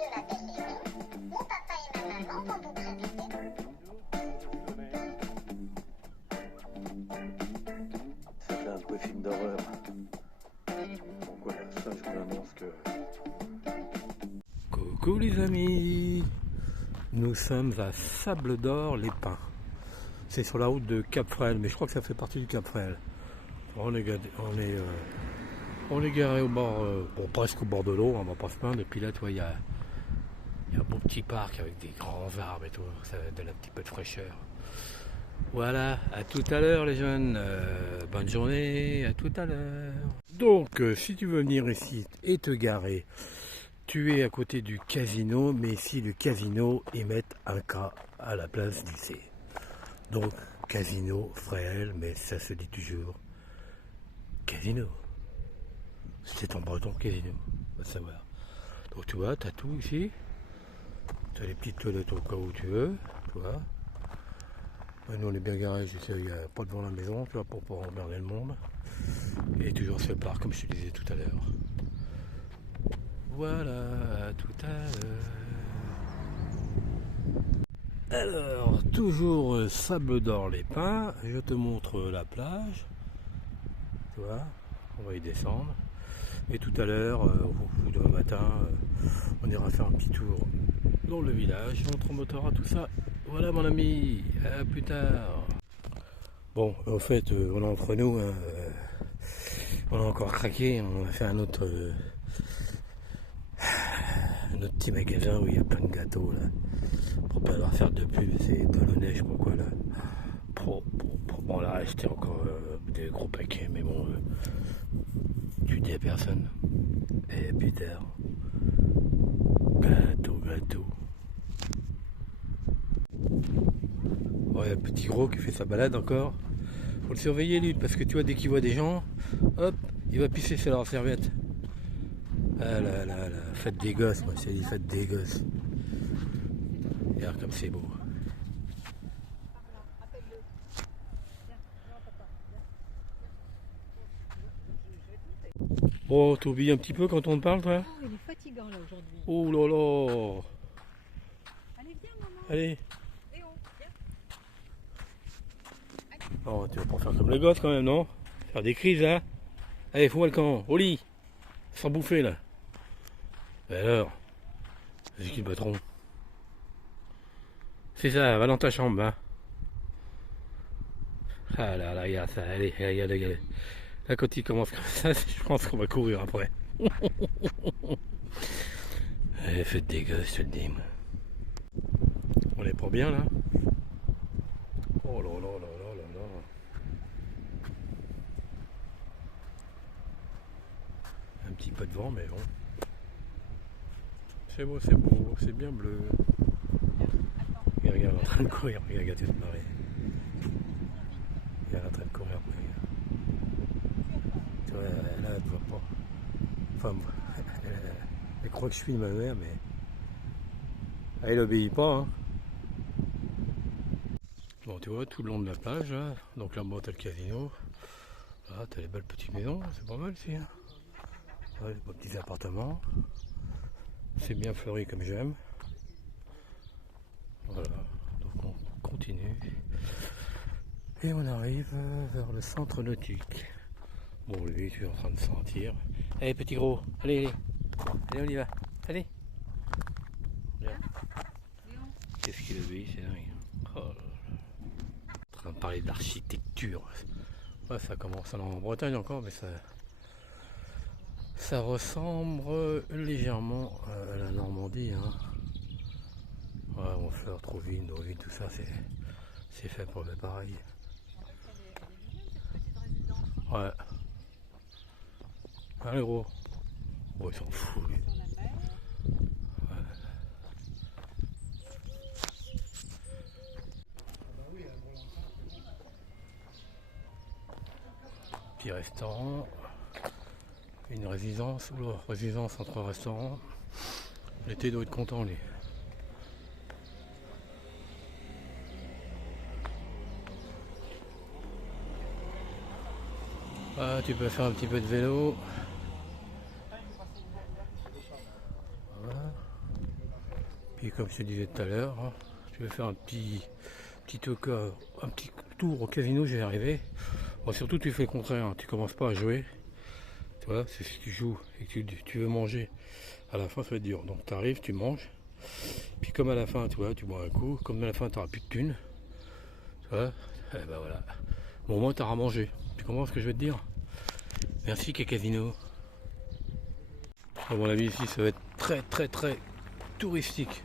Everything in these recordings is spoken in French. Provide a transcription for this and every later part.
je m'appelle Léon. Mon papa et ma maman vont vous présenter. Ça fait un peu film d'horreur. Donc voilà, ça je vous annonce que... Coucou les amis, nous sommes à Sable d'Or les Pins. C'est sur la route de Cap-Fréhel, mais je crois que ça fait partie du Cap-Fréhel. On est garé au bord, bon, presque au bord de l'eau, on va pas se plaindre. Et puis là, tu vois, il y a un beau petit parc avec des grands arbres et tout, ça donne un petit peu de fraîcheur. Voilà, à tout à l'heure les jeunes, bonne journée, à tout à l'heure. Donc, si tu veux venir ici et te garer, tu es à côté du casino, mais ici le casino, ils mettent un K à la place du C. Donc, casino, Fréhel, mais ça se dit toujours casino. C'est en breton, casino, on va savoir. Donc tu vois, t'as tout ici. T'as les petites toilettes au cas où tu veux, tu vois. Nous on est bien garé, je sais, il n'y a pas devant la maison, tu vois, pour pas emmerder le monde. Et toujours ce parc, comme je te disais tout à l'heure. Voilà, à tout à l'heure. Alors, toujours Sable d'Or les Pins, je te montre la plage. Tu vois, on va y descendre. Et tout à l'heure, ou demain matin, on ira faire un petit tour dans le village, on te remontera tout ça. Voilà mon ami, à plus tard. Bon, en fait, on est entre nous, hein, on a encore craqué, on a fait un autre petit magasin où il y a plein de gâteaux là. Pour pas leur faire de pub, c'est polonais, je sais pas quoi là. Bon, on a acheté encore des gros paquets, mais bon, tu dis à personne. Et putain, gâteau. Ouais, petit gros qui fait sa balade encore. Faut le surveiller lui, parce que tu vois, dès qu'il voit des gens, hop, il va pisser sur leur serviette. Ah là là là, faites des gosses, moi c'est dit, faites des gosses. Regarde comme c'est beau. Oh, t'oublies un petit peu quand on te parle, toi? Oh, il est fatigant là aujourd'hui. Oh là là. Allez, viens, maman. Allez. Léon, viens. Oh, tu vas pas faire comme le gosse quand même, non? Faire des crises, là. Allez, fous-moi le camp, au lit. Sans bouffer, là. Et alors? C'est qui le patron? C'est ça, va dans ta chambre, hein. Ah là là, regarde ça, allez, regarde. Là, quand il commence comme ça, je pense qu'on va courir après. Allez, faites des gosses, je te le dis. On est pas bien, là? Oh là là là là là là. Un petit peu de vent, mais bon. C'est beau, c'est bien bleu. Et regarde, en train de courir, regarde, tu te marrer. Elle est en train de courir après. Tu vois, là, elle ne voit pas. Enfin, elle croit que je suis ma mère, mais elle n'obéit pas. Hein. Bon, tu vois, tout le long de la plage, là, donc là-bas, t'as le casino. Là, t'as les belles petites maisons, c'est pas mal ici. Hein. Ouais, les beaux petits appartements. C'est bien fleuri comme j'aime. Voilà, donc on continue. Et on arrive vers le centre nautique. Bon, lui, tu es en train de sentir. Allez, petit gros, allez, on y va. Allez. Qu'est-ce qu'il obéit, c'est dingue. Oh là là. En train de parler d'architecture. Ouais, ça commence en Bretagne encore, mais ça ressemble légèrement à la Normandie. Hein. Ouais, Honfleur, Trouville, Deauville, tout ça, c'est fait pour le pareil. Ouais. Allez gros. Bon, ils s'en foutent. Ouais. Petit restaurant. Une résidence. Oula, résidence entre restaurants. L'été doit être content lui. Ah, tu peux faire un petit peu de vélo. Voilà. Puis comme je te disais tout à l'heure, hein, je vais faire un petit tour au casino, j'y arrivé. Bon, surtout tu fais le contraire, hein, tu commences pas à jouer. Tu vois, c'est si tu joues et que tu veux manger, à la fin ça va être dur. Donc tu arrives, tu manges. Puis comme à la fin, tu vois, tu bois un coup, comme à la fin tu n'auras plus de thunes, tu vois, et ben voilà. Bon, au moins tu auras mangé. Tu comprends ce que je veux te dire? Merci Casino. À mon avis ici ça va être très touristique.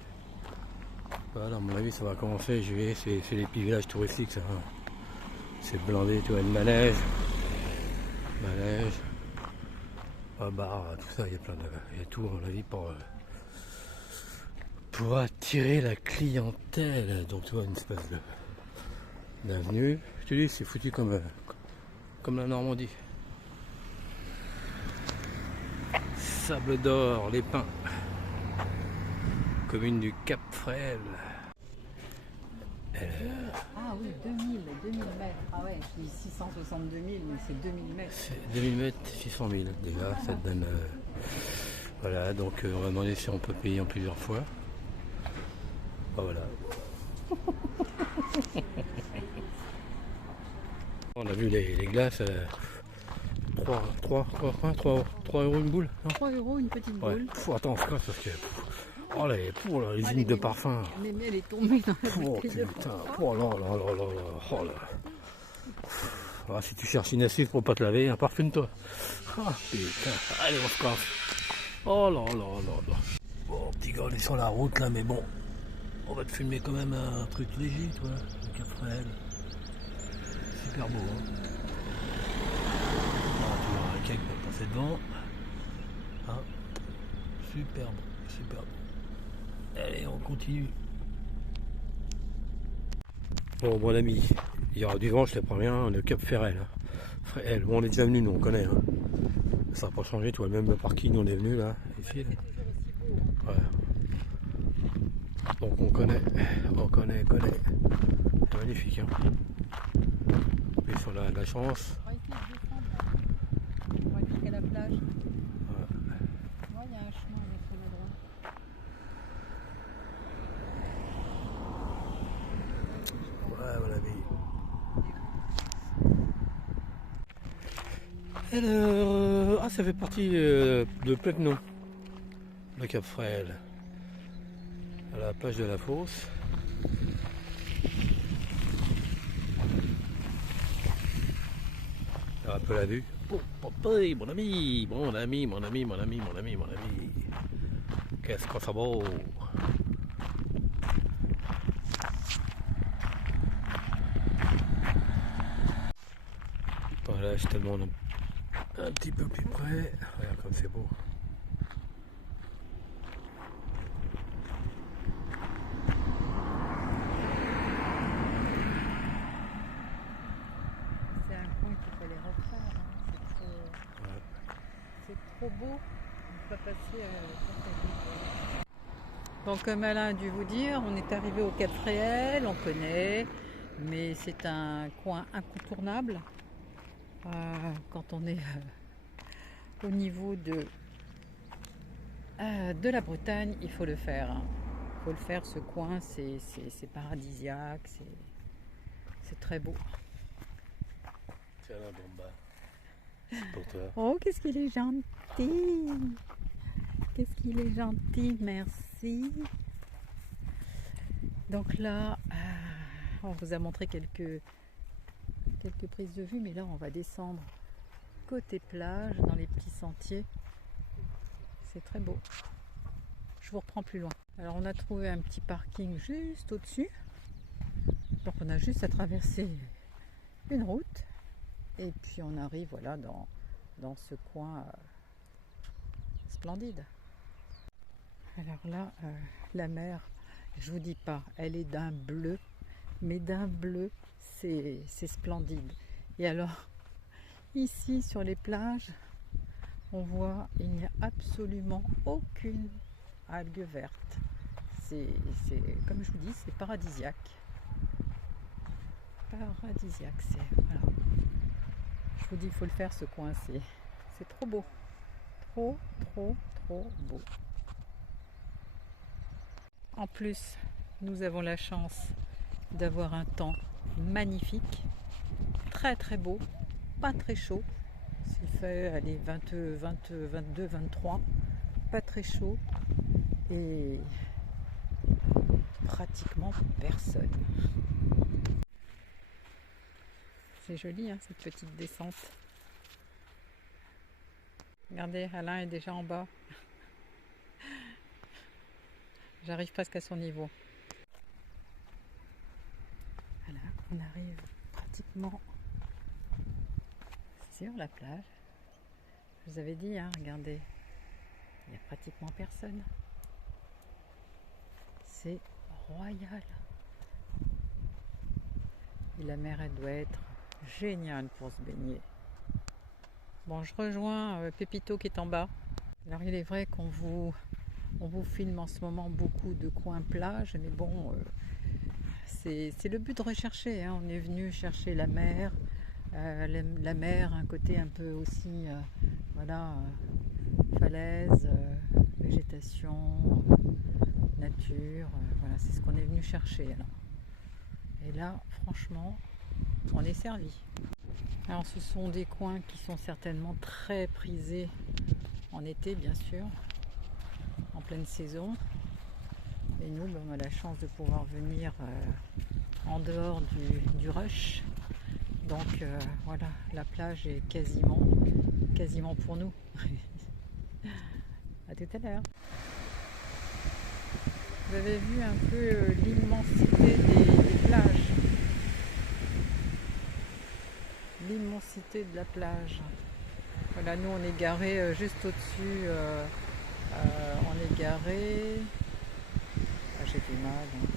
Voilà, à mon avis ça va commencer, je vais, c'est les petits villages touristiques ça. Hein. C'est blindé, tu vois, le manège, un bar, tout ça, il y a plein de. Il y a tout à mon avis pour attirer la clientèle. Donc tu vois une espèce d'avenue. Je te dis c'est foutu comme la Normandie. Sable d'Or, les Pins. Commune du Cap Fréhel. Ah oui, 2000 mètres. Ah ouais, je dis 662 000, mais c'est 2000 mètres. C'est 2000 mètres, 600 000 déjà, ça te donne... voilà, donc on va demander si on peut payer en plusieurs fois. Ah, voilà. On a vu les glaces, 3 € une boule, non? 3 € une petite Ouais. boule. Attends, on se casse parce que... Oh là, les lignes de parfum. Mais elle est tombée dans la Oh bouteille de putain, parfum. oh là là là là là, oh là. Ah, si tu cherches une astuce pour pas te laver, hein, parfume-toi. Ah putain, allez on se casse. Oh là là là là. Bon, petit gars, on est sur la route là, mais bon, on va te filmer quand même un truc léger, toi, le Cap Fréhel. Super beau, hein. Ah, tu vois, un cake pour passer devant. Hein. Super beau, super beau. Allez, on continue. Bon, mon ami, il y aura du vent, je te préviens, on est au Cap Fréhel. Hein. Fréhel, bon, on est déjà venu, nous, on connaît. Hein. Ça n'a pas changé, tu vois, même le parking, on est venu là, ici. Là. Ouais. Donc on connaît. C'est magnifique. Hein. Mais sur la chance. On va essayer de descendre. On va jusqu'à la plage. Ouais. Moi, il y a un chemin avec sur la droite. Ouais, mon ami. Alors, ça fait partie de Pletno, le Cap Fréhel, à la plage de la Fosse. Un peu la vue. Oh, mon ami, qu'est-ce qu'on ça beau. Voilà, je te demande un petit peu plus près. Regarde comme c'est beau. C'est un coin qu'il fallait refaire. Hein. C'est trop beau. On peut pas passer à côté. Donc comme Alain a dû vous dire, on est arrivé au Cap Fréhel, on connaît, mais c'est un coin incontournable quand on est au niveau de la Bretagne, il faut le faire. Hein. Il faut le faire, ce coin, c'est paradisiaque, c'est très beau. Tiens la bomba. Pour toi. Oh, qu'est-ce qu'il est gentil! Qu'est-ce qu'il est gentil, merci. Donc là, on vous a montré quelques prises de vue, mais là on va descendre côté plage, dans les petits sentiers. C'est très beau. Je vous reprends plus loin. Alors on a trouvé un petit parking juste au-dessus. Donc on a juste à traverser une route. Et puis on arrive voilà, dans ce coin splendide. Alors là, la mer, je vous dis pas, elle est d'un bleu, mais d'un bleu, c'est splendide. Et alors, ici sur les plages, on voit, il n'y a absolument aucune algue verte. C'est comme je vous dis, c'est paradisiaque. Paradisiaque, c'est voilà. Je vous dis, il faut le faire ce coin, c'est trop beau. Trop beau. En plus, nous avons la chance d'avoir un temps magnifique, très très beau, pas très chaud. Il fait allez, 22, 23, pas très chaud et pratiquement personne. C'est joli hein, cette petite descente. Regardez, Alain est déjà en bas. J'arrive presque à son niveau. Voilà, on arrive pratiquement sur la plage. Je vous avais dit, hein, regardez, il n'y a pratiquement personne. C'est royal. Et la mer, elle doit être géniale pour se baigner. Bon, je rejoins Pépito qui est en bas. Alors, il est vrai qu'on vous filme en ce moment beaucoup de coins plage, mais bon, c'est le but de rechercher. Hein. On est venu chercher la mer, un côté un peu aussi, voilà, falaise, végétation, nature, voilà, c'est ce qu'on est venu chercher. Alors. Et là, franchement, on est servi. Alors, ce sont des coins qui sont certainement très prisés en été, bien sûr, en pleine saison. Et nous, on a la chance de pouvoir venir en dehors du rush. Donc voilà, la plage est quasiment pour nous. À tout à l'heure. Vous avez vu un peu l'immensité des plages. L'immensité de la plage. Voilà, nous on est garé juste au-dessus. On est garé. Ah, j'ai du mal. Hein.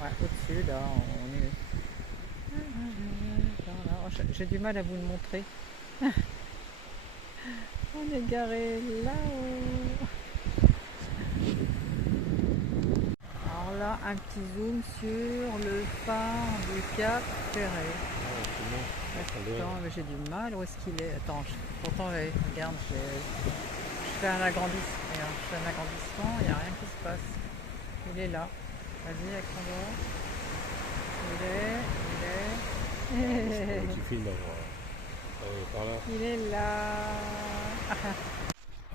Ouais, au-dessus là, on est. J'ai du mal à vous le montrer. On est garé là-haut. Alors là, un petit zoom sur le phare du Cap Ferret. Attends, mais j'ai du mal. Où est-ce qu'il est? Attends, pourtant, regarde, je fais un agrandissement. Il n'y a rien qui se passe. Il est là. Vas-y, avec ton doigt. Tu filmes par là. Il est là.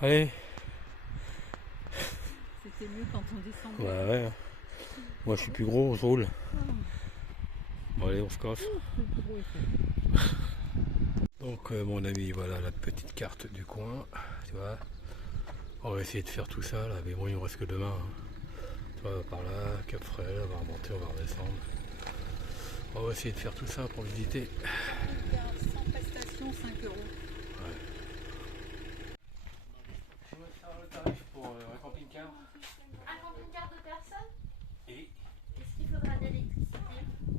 Allez. C'était mieux quand on descendait. Ouais. Moi je suis plus gros, je roule. Bon allez, on se casse. Donc mon ami, voilà la petite carte du coin. Tu vois. On va essayer de faire tout ça là, mais bon il ne reste que demain. Hein. Tu vois, par là, Cap Frais, on va remonter, on va redescendre. On va essayer de faire tout ça pour visiter. Sans prestation, 5 €. Ouais. Je vais faire le tarif pour un camping-car. Un camping-car de personnes? Et Est-ce qu'il faudra de l'électricité?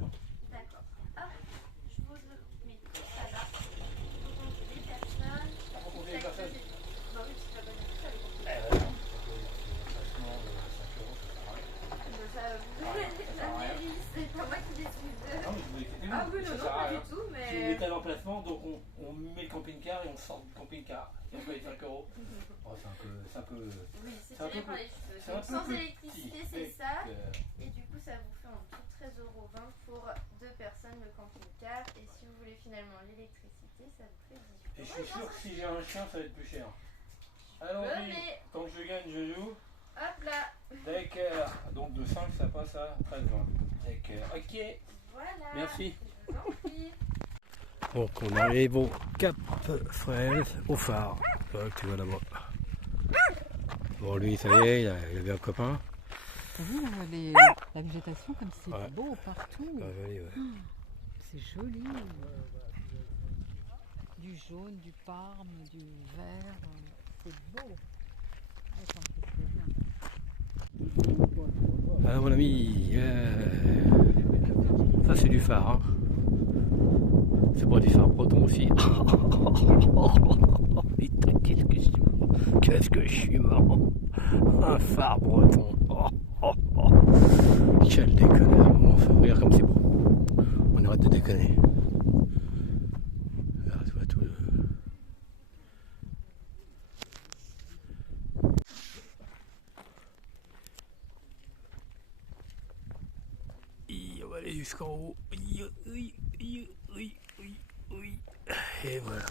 Non. D'accord. Hop, je vous le mets tout ça là. Vous comptez les personnes. on compte les personnes. Bah oui, tu vas pas dire tout ça, les comptes. Franchement, 5 €, ça sert à rien. La mairie, c'est pas moi qui décide. Non, mais je voulais que Ah oui, non, pas du tout, mais. Si on mettait l'emplacement, donc on met le camping-car et on sort du camping-car. Et on paye 5 €. Oh, c'est un peu. Oui, c'est un peu tiré par les cheveux. c'est un Donc, peu sans petit, électricité, c'est ça. Et du coup, ça vous fait en tout 13,20 € pour 2 personnes le camping-car. Et si vous voulez finalement l'électricité, ça vous fait 18 €. Et je suis sûr que si j'ai un chien, ça va être plus cher. Allons-y. Mais Tant que je gagne, je joue. hop là, D'accord. Donc de 5, ça passe à 13,20. D'accord. Ok. voilà. Merci. Je vous en prie. Donc on arrive au Cap Fraise, au phare. Ouais, tu vois là-bas. Bon lui, ça y est, il avait un copain. T'as vu la végétation comme c'est Ouais. beau partout. Ah, joli, ouais. C'est joli. Du jaune, du parme, du vert. C'est beau. Attends, c'est bien. Alors mon ami, ça c'est du phare. Hein. C'est pas du phare breton aussi. Putain, qu'est-ce que je suis marrant. Un phare breton. Quel déconneur. Regarde comme c'est beau. On arrête de déconner. Là, tu vois tout le... jusqu'en haut. Et voilà.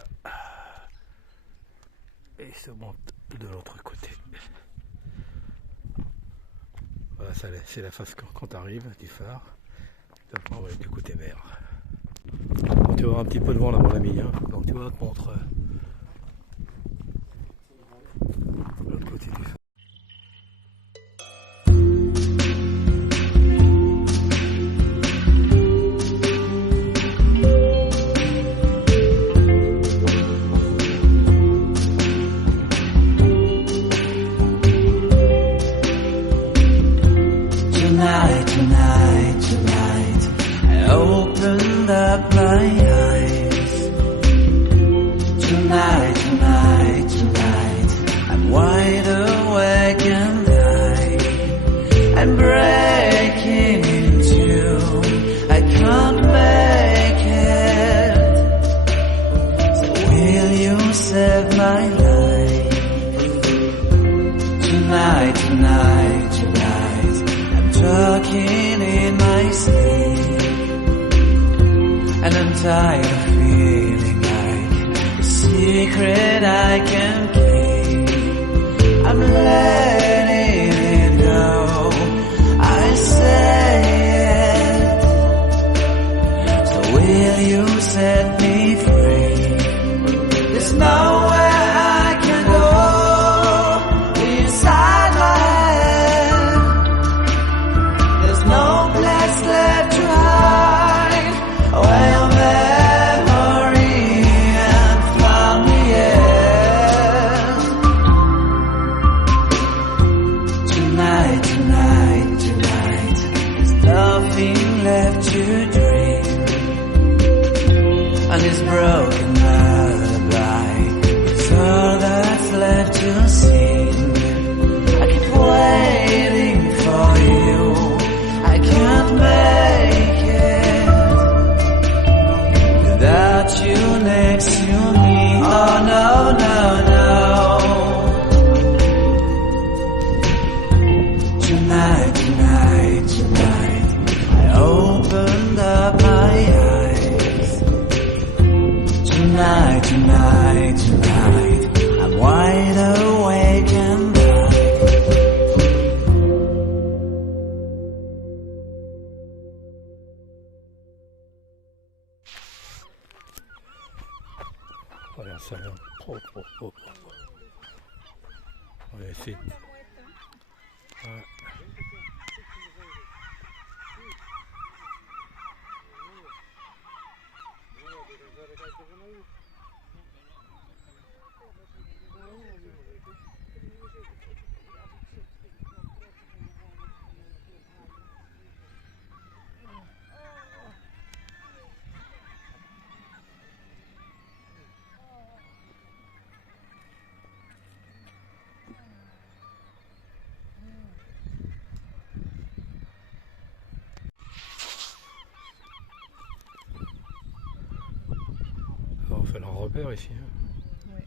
Et se monte de l'autre côté. Voilà, c'est la face quand tu arrives du phare. Après, on va aller du côté mer. Bon, tu vas avoir un petit peu de vent là, mon ami. Hein. Donc tu vas te montrer l'autre côté du phare. Tonight, I opened up my eyes. Tonight, I'm wide awake and I'm breaking into. I can't make it. So will you save my life? Tonight. Talking in my sleep, and I'm tired of feeling like a secret I can keep. I'm letting it go, I say it. So will you set me free? There's nowhere I can go inside my head. No place left to hide where your memory and found me Tonight, there's nothing left to dream. And this broken lullaby is all that's left to sing. I keep waiting for you. I can't make it without you next to me. Oh no. Tonight, I opened up my eyes. Tonight, I'm wide awake and Voilà, ça vient. On va essayer. Ouais. On fait leur repère ici. Hein. Oui.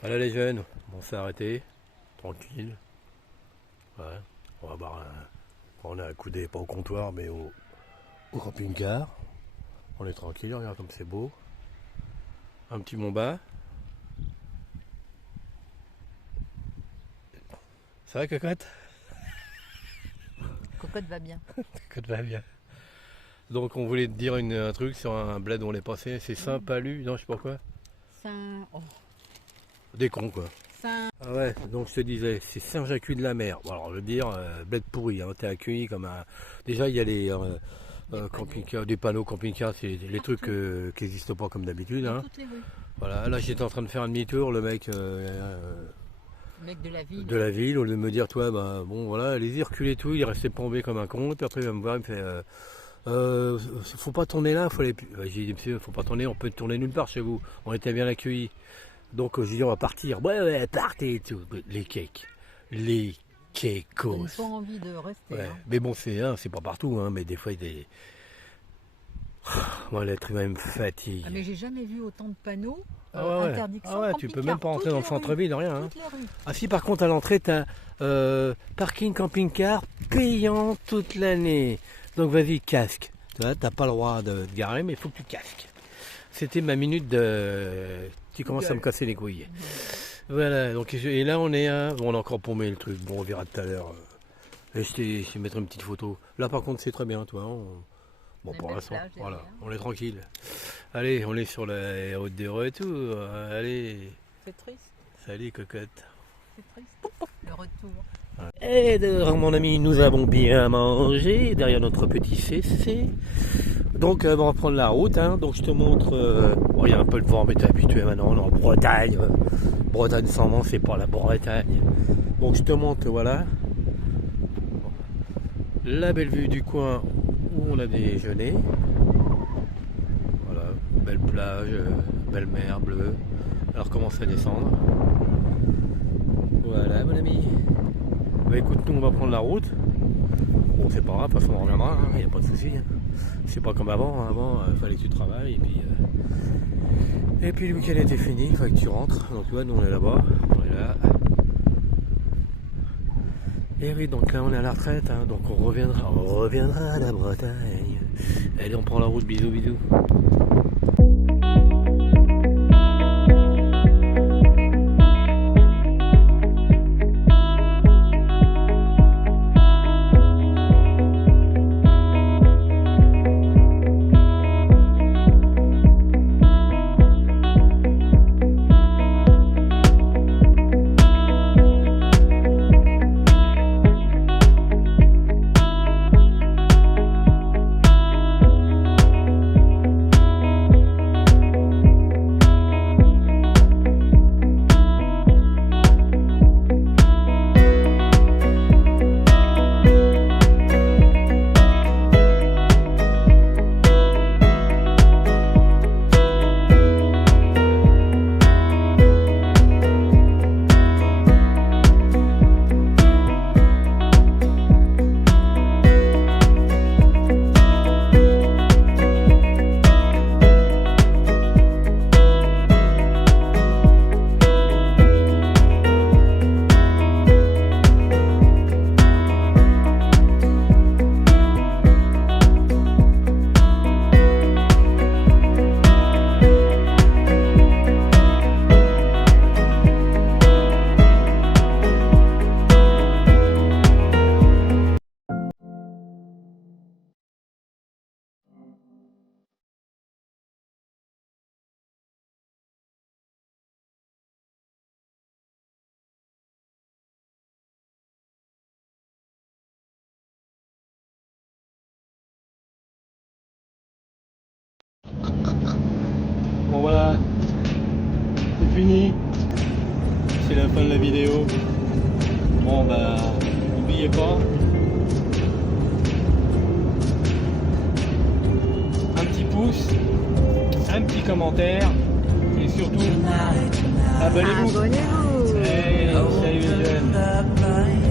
Voilà les jeunes, on s'est arrêté, tranquille. Ouais, on va boire on est accoudé, pas au comptoir, mais au camping-car. On est tranquille, regarde comme c'est beau. Un petit Mont-Bas. Ça va, Cocotte? Cocotte va bien. Cocotte va bien. Donc on voulait te dire un truc sur un bled où on est passé, c'est Saint-Palu, non je sais pas quoi. Des cons quoi. Ah ouais, donc je te disais, c'est Saint-Jacques-de-la-Mer. Bon, alors je veux dire, bled pourri, hein, t'es accueilli comme un... Déjà il y a les camping-cars, des panneaux camping-cars, c'est les trucs qui n'existent pas comme d'habitude. Hein. Voilà, là j'étais en train de faire un demi-tour, le mec de la ville, au lieu de me dire, toi, bah bon voilà, allez-y, reculez tout, il est resté plombé comme un con, et puis après il va me voir, il me fait... faut pas tourner là, faut aller plus. J'ai dit monsieur, faut pas tourner, on peut tourner nulle part chez vous. On était bien accueillis. Donc j'ai dit on va partir. Ouais, partez et tout. Les cakes. Les cakes. Ils ont envie de rester. Ouais. Hein. Mais bon, c'est pas partout, hein, mais des fois il y a des. Moi l'être humain me fatigue. Ah, mais j'ai jamais vu autant de panneaux. Ah Interdiction ouais, tu peux camping-car, même pas rentrer dans le toutes les centre-ville, rien. rues, Hein. toutes les rues. Ah si, par contre à l'entrée t'as parking camping-car payant toute l'année. Donc vas-y, casque. Tu vois, t'as pas le droit de te garer, mais il faut que tu casques. C'était ma minute de. Tu commences à me casser les couilles. Voilà, donc et là on est à. Bon, on a encore paumé le truc, bon on verra tout à l'heure. Et je te mettrai une petite photo. Là par contre c'est très bien, toi. Bon, pour l'instant, voilà, on est tranquille. Allez, on est sur la route de retour. Allez. C'est triste, Salut cocotte. c'est triste. Le retour. Et dehors, mon ami, nous avons bien mangé derrière notre petit CC. Donc, on va prendre la route. Hein. Donc, je te montre. Bon, il y a un peu de vent, mais t'es habitué maintenant. On est en Bretagne. Bretagne sans vent, c'est pas la Bretagne. Donc, je te montre, voilà. La belle vue du coin où on a déjeuné. Voilà, belle plage, belle mer bleue. Alors, commence à descendre. Voilà, mon ami. Bah écoute, nous on va prendre la route. Bon, c'est pas grave, de toute façon on reviendra, il n'y a pas de souci. Hein. C'est pas comme avant. Avant, fallait que tu travailles et puis le week-end était fini, il fallait que tu rentres. Donc tu vois, nous on est là-bas, on est là. Et oui, donc là on est à la retraite, hein, donc on reviendra à la Bretagne. Allez, on prend la route, bisous, bisous. Bon voilà, c'est fini, c'est la fin de la vidéo. Bon bah, n'oubliez pas, un petit pouce, un petit commentaire et surtout, abonnez-vous. Abonnez-vous. Hey, salut les jeunes.